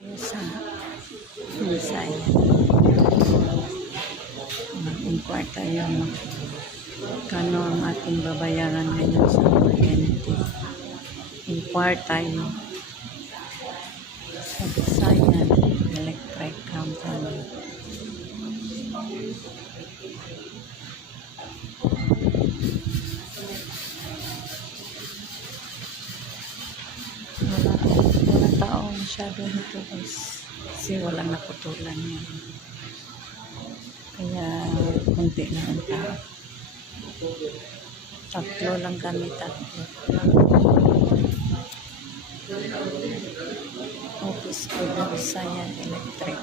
Sa Misay. Mag-inquire tayo kano ang ating babayaran ngayon sa kuryente. Inquire tayo sa Visayan Electric Company. Walang tao masyado nito guys, kasi walang naputulan yan, kaya kunti na ang tao. Tatlo lang kami, tatlo. Office ko ng Visayan Electric.